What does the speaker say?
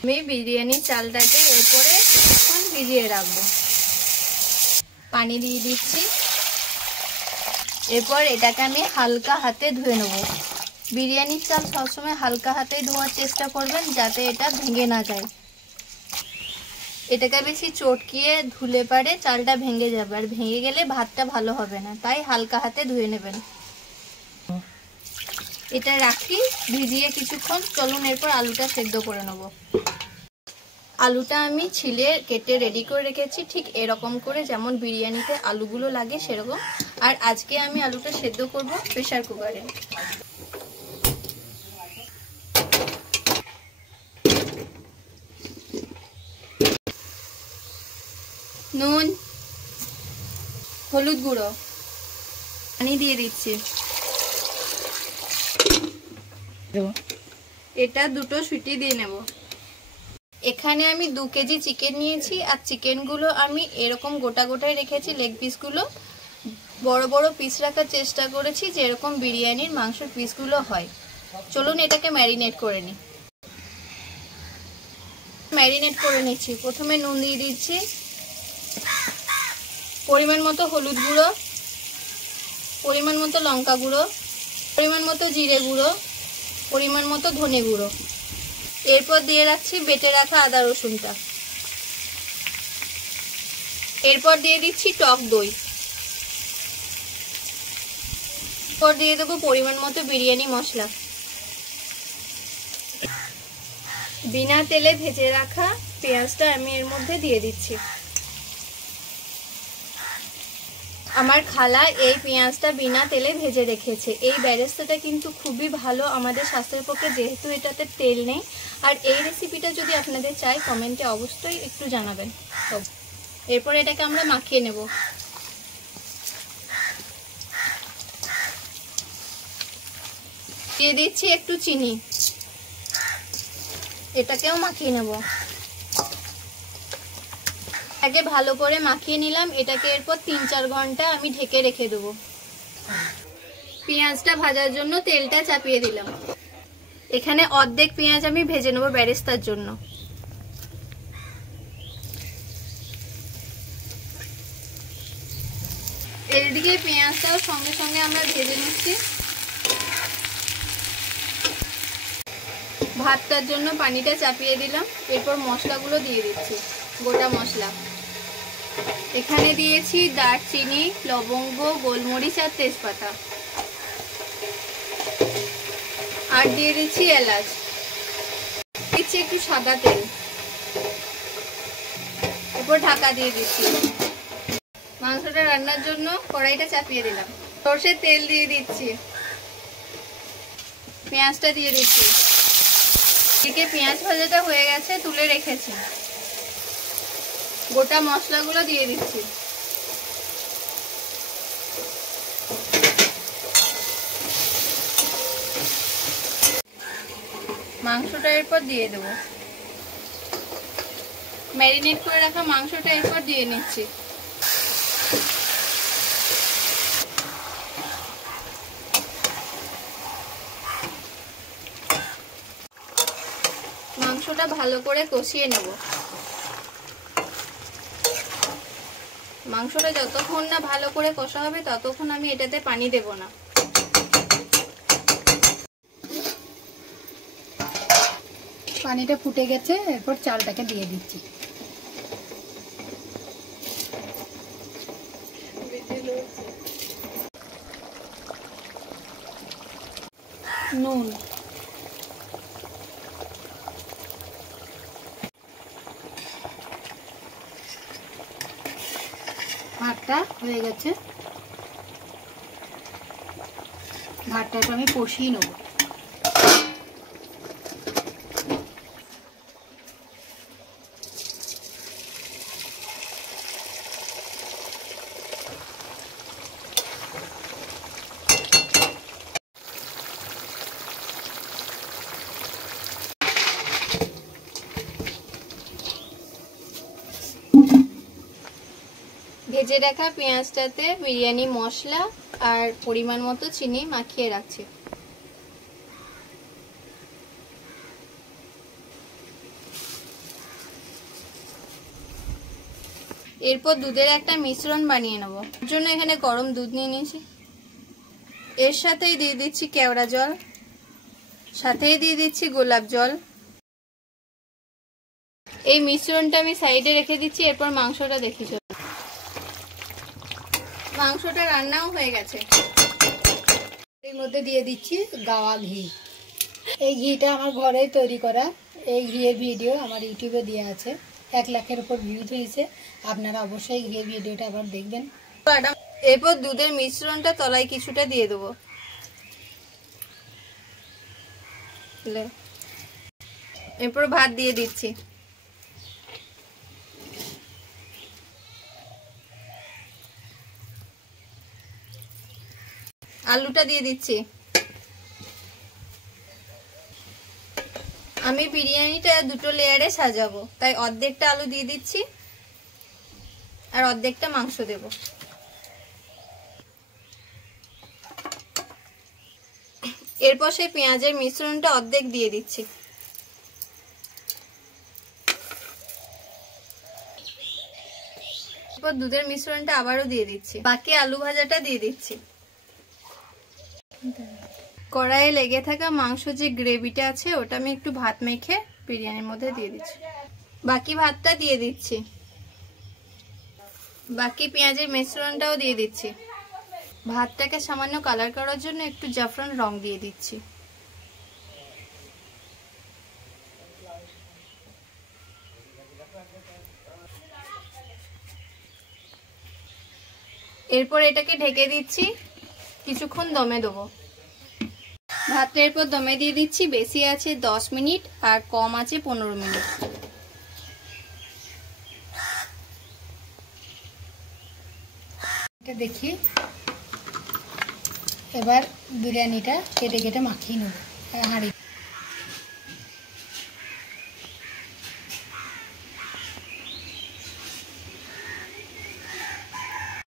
আমি বিরিয়ানি চালটাকে এরপরে কিছুক্ষণ ভিজিয়ে রাখবো। পানি দিয়ে দিচ্ছি। এরপর এটাকে আমি হালকা হাতে ধুয়ে নেব। বিরিয়ানির চাল সবসময় হালকা হাতে ধোয়ার চেষ্টা করবেন যাতে এটা ভেঙে না যায়। এটাকে বেশি চটকিয়ে ধুলে পারে চালটা ভেঙে যাবে, আর ভেঙে গেলে ভাতটা ভালো হবে না, তাই হালকা হাতে ধুয়ে নেবেন। এটা রাখি ভিজিয়ে কিছুক্ষণ। চলুন এরপর আলুটা সেদ্ধ করে নেব। আলুটা আমি ছিলে কেটে রেডি করে রেখেছি, ঠিক এরকম করে যেমন বিরিয়ানিতে আলুগুলো লাগে সেরকম। আর আজকে আমি আলুটা সেদ্ধ করব প্রেসার কুকারে। নুন, হলুদ গুঁড়ো, পানি দিয়ে দিচ্ছি। এটা দুটো সিটি দিয়ে নেব। এখানে আমি 2 কেজি চিকেন নিয়েছি, আর চিকেনগুলো আমি এরকম গোটা গোটায় রেখেছি। লেগ পিসগুলো বড় বড় পিস রাখার চেষ্টা করেছি, যেরকম বিরিয়ানির মাংসের পিসগুলো হয়। চলুন এটাকে ম্যারিনেট করে নিই। ম্যারিনেট করে নিচ্ছি। প্রথমে নুন দিয়ে দিচ্ছি, পরিমাণ মতো হলুদ গুঁড়ো, পরিমাণ মতো লঙ্কা গুঁড়ো, পরিমাণ মতো জিরে গুঁড়ো, পরিমাণ মতো ধনে গুঁড়ো। এরপর দিয়ে রাখছি বেটে রাখা আদা রসুনটা। এরপর দিয়ে দিচ্ছি টক দই। এরপর দিয়ে দেবো পরিমাণ মতো বিরিয়ানি মশলা। বিনা তেলে ভেজে রাখা পেঁয়াজটা আমি এর মধ্যে দিয়ে দিচ্ছি। আমার খালা এই পেঁয়াজটা বিনা তেলে ভেজে রেখেছে। এই বেরেস্তাটা কিন্তু খুবই ভালো আমাদের স্বাস্থ্যের পক্ষে, যেহেতু এটাতে তেল নেই। আর এই রেসিপিটা যদি আপনাদের চাই কমেন্টে অবশ্যই একটু জানাবেন। এরপর এটাকে আমরা মাখিয়ে নেব। দিয়ে দিচ্ছি একটু চিনি, এটাকেও মাখিয়ে নেব। আগে ভালো করে মাখিয়ে নিলাম। এটাকে এরপর 3-4 ঘন্টা আমি ঢেকে রেখে দেবো। পেঁয়াজটা ভাজার জন্য তেলটা চাপিয়ে দিলাম। এখানে অর্ধেক পেঁয়াজ আমি ভেজে নেব বেরেস্তার জন্য। এদিকে পেঁয়াজটাও সঙ্গে সঙ্গে আমরা ভেজে নিচ্ছি। ভাতটার জন্য পানিটা চাপিয়ে দিলাম। এরপর মশলাগুলো দিয়ে দিচ্ছি। গোটা মশলা এখানে দিয়েছি দারচিনি, লবঙ্গ, গোলমরিচ আর তেজপাতা, আর দিয়ে দিচ্ছি এলাচ। দিচ্ছি একটু সাদা তেল। এরপর ঢাকা দিয়ে দিচ্ছি। মাংসটা রান্নার জন্য কড়াইটা চাপিয়ে দিলাম। সরষের তেল দিয়ে দিচ্ছি। পেঁয়াজটা দিয়ে দিচ্ছি। এদিকে পেঁয়াজ ভাজাটা হয়ে গেছে, তুলে রেখেছি। গোটা মশলাগুলো দিয়ে দিচ্ছি। মাংসটা এরপর দিয়ে দেব। ম্যারিনেট করে রাখা মাংসটা এরপর দিয়ে নিচ্ছি। মাংসটা ভালো করে কষিয়ে নেব। মাংসটা যতক্ষণ না ভালো করে কষা হবে ততক্ষণ আমি এটাতে পানি দেব না। পানিটা ফুটে গেছে, এরপর চালটাকে দিয়ে দিচ্ছি। নুন, ভাতটা হয়ে গেছে। ভাতটাকে আমি কষিয়ে নেব। ভেজে রাখা পেঁয়াজটাতে বিরিয়ানি মশলা আর পরিমাণ মতো চিনি মাখিয়ে রাখছি। এরপর দুধের একটা মিশ্রণ বানিয়ে নেব। এর জন্য এখানে গরম দুধ নিয়ে নিয়েছি। এর সাথেই দিয়ে দিচ্ছি কেওড়া জল, সাথেই দিয়ে দিচ্ছি গোলাপ জল। এই মিশ্রণটা আমি সাইডে রেখে দিচ্ছি। এরপর মাংসটা দেখি চল। মাংসটা রান্নাও হয়ে গেছে। এর মধ্যে দিয়ে দিচ্ছি গাওয়া ঘি। এই ঘিটা আমার ঘরেই তৈরি করা। এই ঘিয়ের ভিডিও আমার ইউটিউবে দেওয়া আছে, 1 লাখের উপর ভিউজ হয়েছে। আপনারা অবশ্যই ঘিয়ের ভিডিওটা আবার দেখবেন। এরপর দুধের মিশ্রণটা তলায় কিছুটা দিয়ে দেবো। এরপর ভাত দিয়ে দিচ্ছি। আলুটা দিয়ে দিচ্ছি। আমি বিরিয়ানিটা দুটো লেয়ারে সাজাবো, তাই অর্ধেকটা আলু দিয়ে দিচ্ছি আর অর্ধেকটা মাংস দেব। এরপর সেই পেঁয়াজের মিশ্রণটা অর্ধেক দিয়ে দিচ্ছি। এরপর দুধের মিশ্রণটা আবারও দিয়ে দিচ্ছি। বাকি আলু ভাজাটা দিয়ে দিচ্ছি। কড়াইয়ে লেগে থাকা মাংস যে গ্রেভিটা আছে ওটা আমি একটু ভাত মেখে বিরিয়ানির মধ্যে দিয়ে দিচ্ছি। বাকি ভাতটা দিয়ে দিচ্ছি। বাকি পেঁয়াজের মিশ্রণটাও দিয়ে দিচ্ছি। ভাতটাকে সামান্য কালার করার জন্য একটু জাফরান রং দিয়ে দিচ্ছি। এরপর এটাকে ঢেকে দিচ্ছি, কিছুক্ষণ দমে দেবো। ভাতটা এরপর দমে দিয়ে দিচ্ছি। বেশি আছে 10 মিনিট আর কম আছে 15 মিনিট। এটা দেখি। এবার বিরিয়ানিটা কেটে কেটে মাখিয়ে নেব হাঁড়ি।